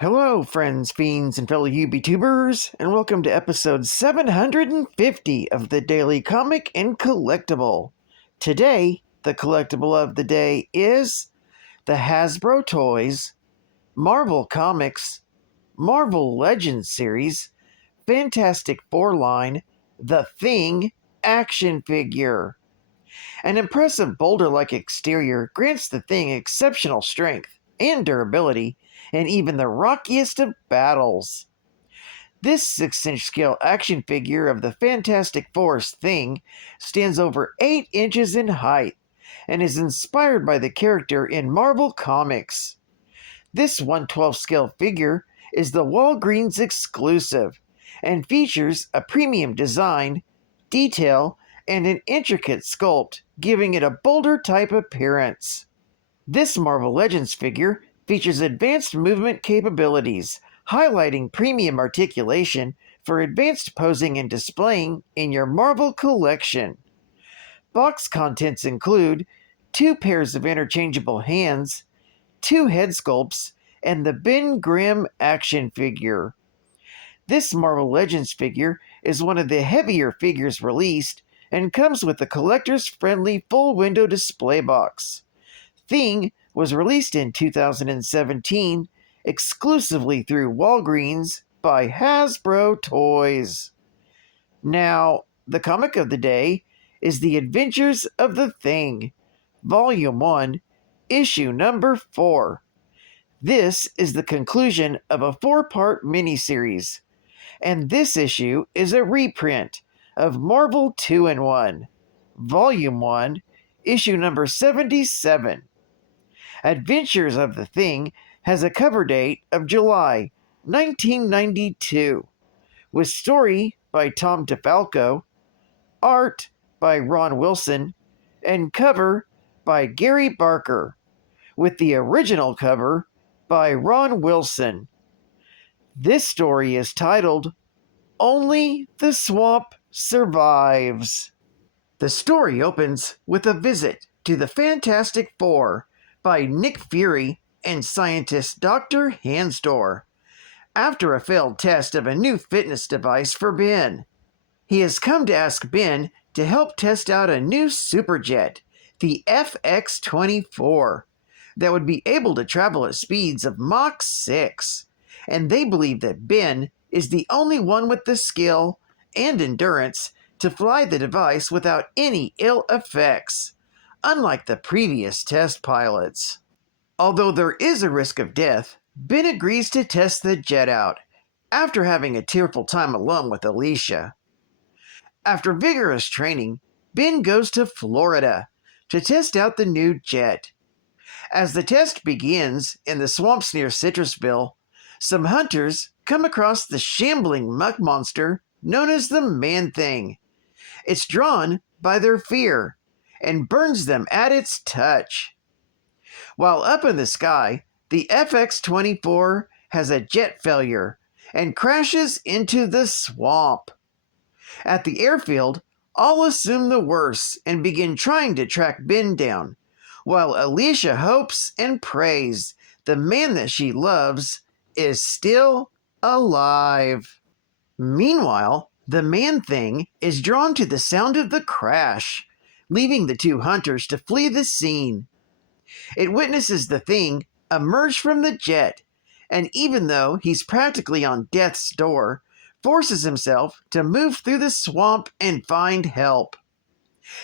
Hello, friends, fiends, and fellow UBTubers, and welcome to episode 750 of the Daily Comic and Collectible. Today, the collectible of the day is the Hasbro Toys, Marvel Comics, Marvel Legends series, Fantastic Four line, The Thing action figure. An impressive boulder-like exterior grants the Thing exceptional strength and durability in even the rockiest of battles. This 6-inch scale action figure of the Fantastic Four's Thing stands over 8 inches in height and is inspired by the character in Marvel Comics. This 1/12 scale figure is the Walgreens exclusive and features a premium design, detail, and an intricate sculpt, giving it a boulder-type appearance. This Marvel Legends figure features advanced movement capabilities, highlighting premium articulation for advanced posing and displaying in your Marvel collection. Box contents include 2 pairs of interchangeable hands, 2 head sculpts, and the Ben Grimm action figure. This Marvel Legends figure is one of the heavier figures released and comes with a collector's friendly full window display box. Thing was released in 2017 exclusively through Walgreens by Hasbro Toys. Now, the comic of the day is The Adventures of the Thing, Volume 1, Issue number 4. This is the conclusion of a 4-part miniseries, and this issue is a reprint of Marvel 2-in-1, Volume 1, Issue number 77. Adventures of the Thing has a cover date of July 1992, with story by Tom DeFalco, art by Ron Wilson, and cover by Gary Barker, with the original cover by Ron Wilson. This story is titled Only the Swamp Survives. The story opens with a visit to the Fantastic Four by Nick Fury and scientist Dr. Hanstor after a failed test of a new fitness device for Ben. He has come to ask Ben to help test out a new superjet, the FX-24, that would be able to travel at speeds of Mach 6, and they believe that Ben is the only one with the skill and endurance to fly the device without any ill effects, unlike the previous test pilots. Although there is a risk of death, Ben agrees to test the jet out, after having a tearful time alone with Alicia. After vigorous training, Ben goes to Florida to test out the new jet. As the test begins in the swamps near Citrusville, some hunters come across the shambling muck monster known as the Man-Thing. It's drawn by their fear and burns them at its touch. While up in the sky, the FX-24 has a jet failure and crashes into the swamp. At the airfield, all assume the worst and begin trying to track Ben down, while Alicia hopes and prays the man that she loves is still alive. Meanwhile, the Man-Thing is drawn to the sound of the crash, leaving the two hunters to flee the scene. It witnesses the Thing emerge from the jet, and even though he's practically on death's door, forces himself to move through the swamp and find help.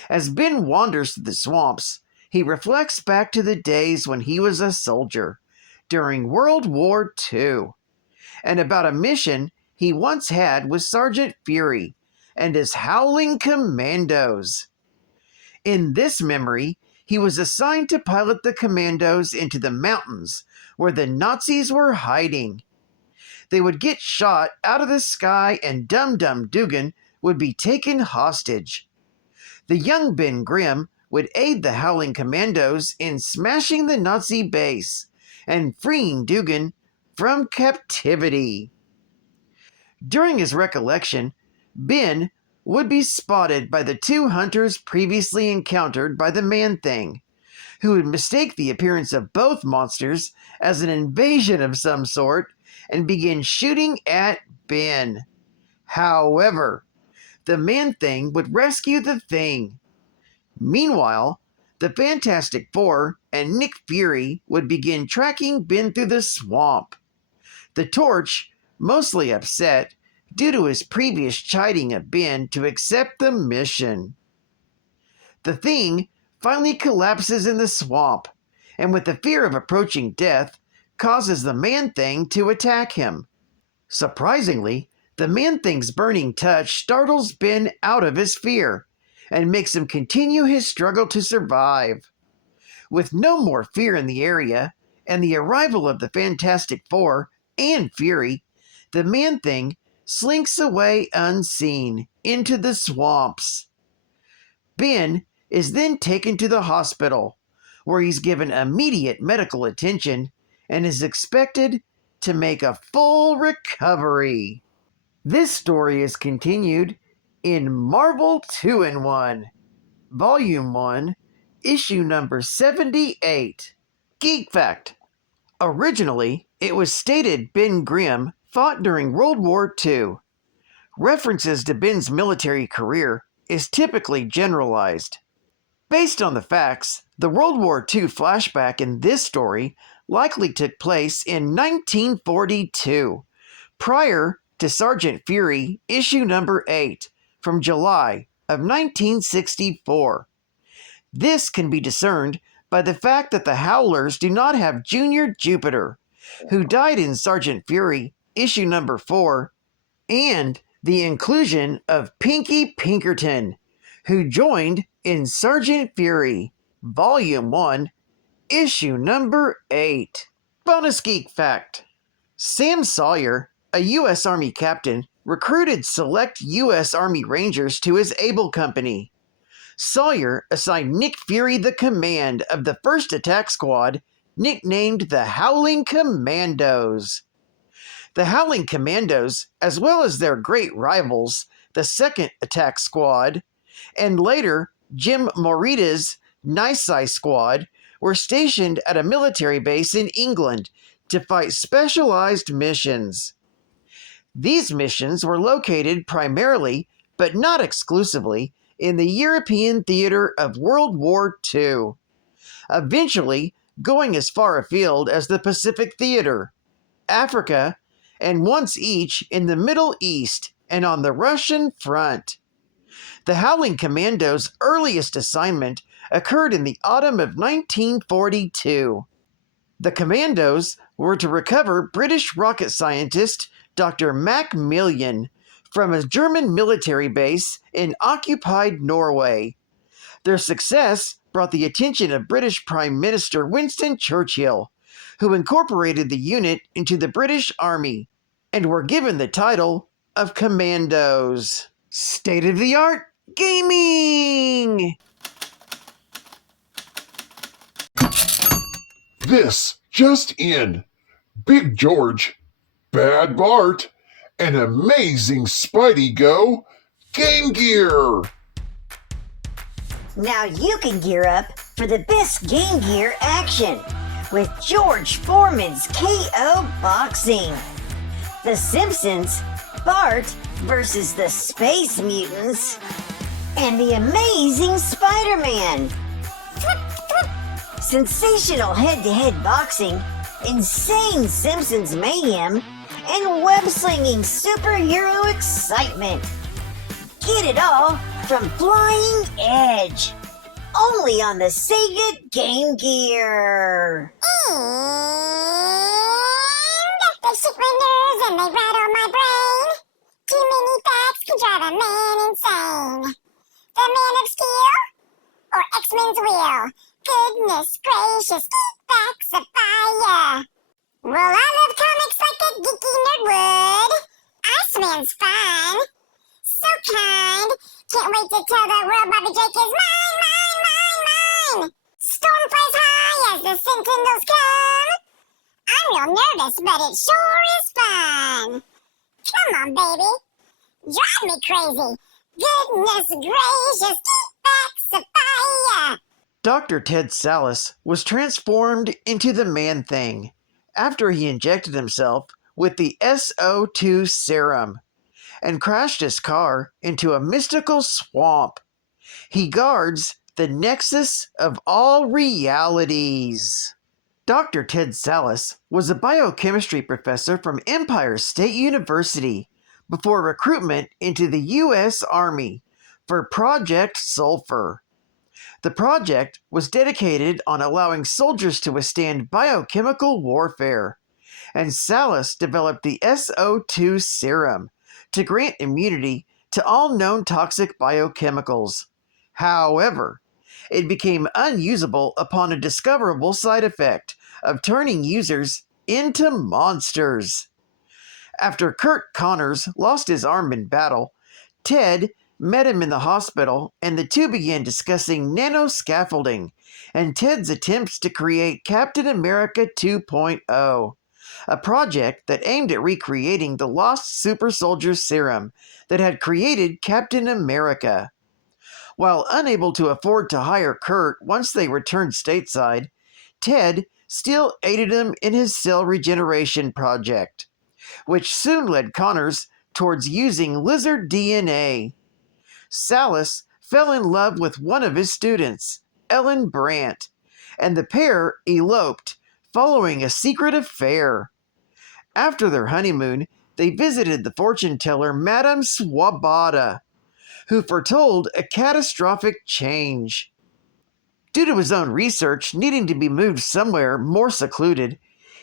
As Ben wanders through the swamps, he reflects back to the days when he was a soldier during World War II, and about a mission he once had with Sergeant Fury and his Howling Commandos. In this memory, he was assigned to pilot the commandos into the mountains where the Nazis were hiding. They would get shot out of the sky and Dum Dum Dugan would be taken hostage. The young Ben Grimm would aid the Howling Commandos in smashing the Nazi base and freeing Dugan from captivity. During his recollection, Ben would be spotted by the two hunters previously encountered by the Man-Thing, who would mistake the appearance of both monsters as an invasion of some sort and begin shooting at Ben. However, the Man-Thing would rescue the Thing. Meanwhile, the Fantastic Four and Nick Fury would begin tracking Ben through the swamp. The Torch, mostly upset due to his previous chiding of Ben to accept the mission. The Thing finally collapses in the swamp, and with the fear of approaching death, causes the Man-Thing to attack him. Surprisingly, the Man-Thing's burning touch startles Ben out of his fear and makes him continue his struggle to survive. With no more fear in the area, and the arrival of the Fantastic Four and Fury, the Man-Thing slinks away unseen into the swamps. Ben is then taken to the hospital, where he's given immediate medical attention and is expected to make a full recovery. This story is continued in Marvel 2-in-1, Volume 1, Issue number 78. Geek Fact: originally, it was stated Ben Grimm fought during World War II. References to Ben's military career is typically generalized. Based on the facts, the World War II flashback in this story likely took place in 1942, prior to Sergeant Fury issue number 8 from July of 1964. This can be discerned by the fact that the Howlers do not have Junior Jupiter, who died in Sergeant Fury issue number 4, and the inclusion of Pinky Pinkerton, who joined in Sergeant Fury, Volume 1, Issue number 8. Bonus Geek Fact: Sam Sawyer, a U.S. Army captain, recruited select U.S. Army Rangers to his Able Company. Sawyer assigned Nick Fury the command of the 1st Attack Squad, nicknamed the Howling Commandos. The Howling Commandos, as well as their great rivals, the 2nd Attack Squad, and later Jim Morita's Nice Eye Squad, were stationed at a military base in England to fight specialized missions. These missions were located primarily, but not exclusively, in the European theater of World War II, eventually going as far afield as the Pacific Theater, Africa, and once each in the Middle East and on the Russian front. The Howling Commandos' earliest assignment occurred in the autumn of 1942. The Commandos were to recover British rocket scientist Dr. Macmillan from a German military base in occupied Norway. Their success brought the attention of British Prime Minister Winston Churchill, who incorporated the unit into the British Army, and were given the title of Commandos. State-of-the-art gaming! This just in. Big George, Bad Bart, and Amazing Spidey Go Game Gear! Now you can gear up for the best Game Gear action with George Foreman's KO Boxing. The Simpsons, Bart versus the Space Mutants, and the Amazing Spider-Man. Sensational head-to-head boxing, insane Simpsons mayhem, and web-slinging superhero excitement. Get it all from Flying Edge, only on the Sega Game Gear. They shake my nerves and they rattle my brain. Too many facts can drive a man insane. The Man of Steel or X-Men's Wheel? Goodness gracious, geek facts of fire. Well, I love comics like a geeky nerd would. Iceman's fun, so kind. Can't wait to tell the world Bobby Drake is mine, mine, mine, mine. Storm flies high as the Sentinels come. I'm real nervous, but it sure is fun. Come on, baby. Drive me crazy. Goodness gracious, geek facts of fire. Dr. Ted Sallis was transformed into the Man-Thing after he injected himself with the SO2 serum and crashed his car into a mystical swamp. He guards the nexus of all realities. Dr. Ted Salas was a biochemistry professor from Empire State University before recruitment into the U.S. Army for Project Sulphur. The project was dedicated on allowing soldiers to withstand biochemical warfare, and Salas developed the SO2 serum to grant immunity to all known toxic biochemicals. However, it became unusable upon a discoverable side effect of turning users into monsters. After Kurt Connors lost his arm in battle, Ted met him in the hospital and the two began discussing nanoscaffolding and Ted's attempts to create Captain America 2.0, a project that aimed at recreating the lost super soldier serum that had created Captain America. While unable to afford to hire Kurt once they returned stateside, Ted still aided him in his cell regeneration project, which soon led Connors towards using lizard DNA. Salas fell in love with one of his students, Ellen Brandt, and the pair eloped following a secret affair. After their honeymoon, they visited the fortune teller Madame Swabata, who foretold a catastrophic change. Due to his own research needing to be moved somewhere more secluded,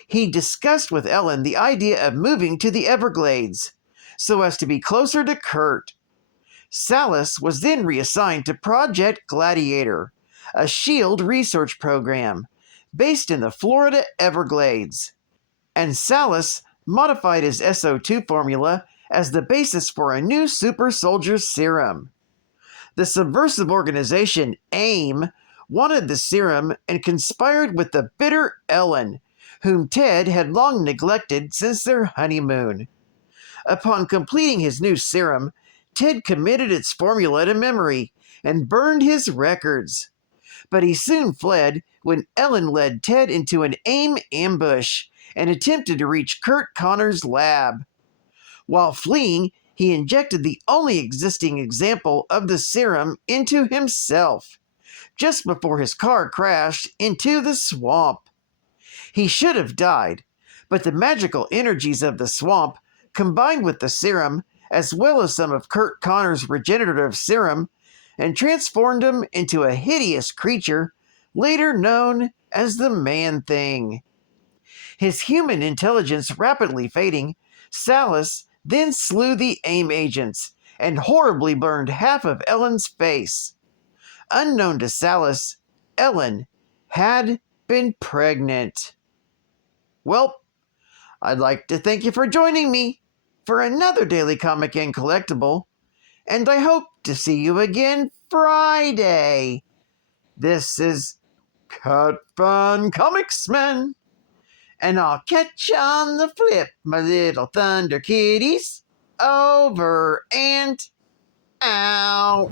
he discussed with Ellen the idea of moving to the Everglades, so as to be closer to Kurt. Salas was then reassigned to Project Gladiator, a SHIELD research program based in the Florida Everglades, and Salas modified his SO2 formula as the basis for a new super soldier serum. The subversive organization AIM wanted the serum and conspired with the bitter Ellen, whom Ted had long neglected since their honeymoon. Upon completing his new serum, Ted committed its formula to memory and burned his records. But he soon fled when Ellen led Ted into an AIM ambush and attempted to reach Kurt Connors' lab. While fleeing, he injected the only existing example of the serum into himself, just before his car crashed into the swamp. He should have died, but the magical energies of the swamp, combined with the serum, as well as some of Kurt Connors' regenerative serum, and transformed him into a hideous creature, later known as the Man-Thing. His human intelligence rapidly fading, Salas then slew the AIM agents and horribly burned half of Ellen's face. Unknown to Salas, Ellen had been pregnant. Well, I'd like to thank you for joining me for another Daily Comic and Collectible, and I hope to see you again Friday. This is Cut Fun Comicsman, and I'll catch you on the flip, my little Thunder Kitties. Over and out.